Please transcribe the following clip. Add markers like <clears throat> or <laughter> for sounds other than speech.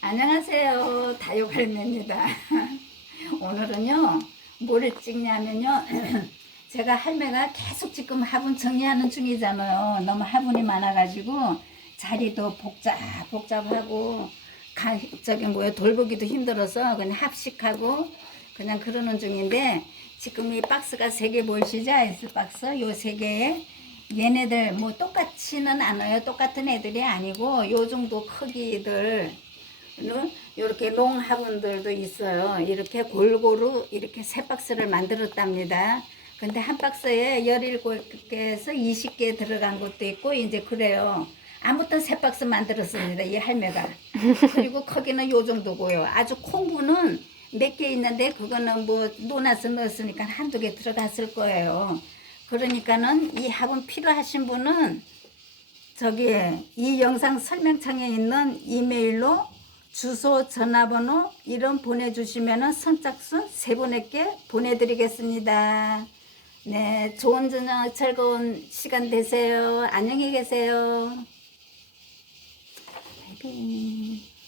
안녕하세요. 다육할매입니다. <laughs> 오늘은요, 뭐를 찍냐면요, <clears throat> 제가 할매가 계속 지금 화분 정리하는 중이잖아요. 너무 화분이 많아가지고 자리도 복잡, 복잡하고, 가, 저기 뭐야, 돌보기도 힘들어서 그냥 합식하고 그냥 그러는 중인데, 지금 이 박스가 세 개 보이시죠? 아이스 박스? 요 세 개에 얘네들 뭐 똑같지는 않아요. 똑같은 애들이 아니고 요 정도 크기들 이렇게 롱 화분들도 있어요. 이렇게 골고루 이렇게 세 박스를 만들었답니다. 근데 한 박스에 17개에서 20개 들어간 것도 있고 이제 그래요. 아무튼 세 박스 만들었습니다. 이 할매가. <laughs> 그리고 크기는 요 정도고요. 아주 콩부는 몇개 있는데 그거는 뭐 논아서 넣었으니까 한두 개 들어갔을 거예요. 그러니까는 이 화분 필요하신 분은 저기 이 영상 설명창에 있는 이메일로 주소, 전화번호, 이름 보내주시면은 선착순 세 분에게 보내드리겠습니다. 네, 좋은 저녁, 즐거운 시간 되세요. 안녕히 계세요. 바이바이.